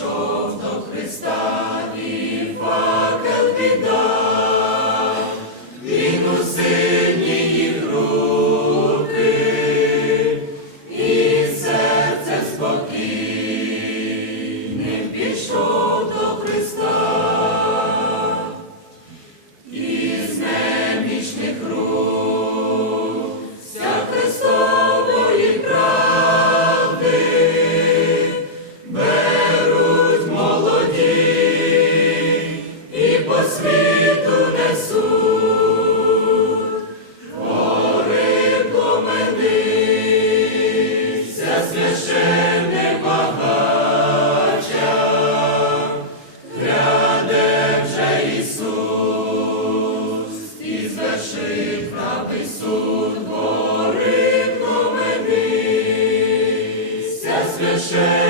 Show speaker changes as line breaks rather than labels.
прийшов до Христа. Hashem.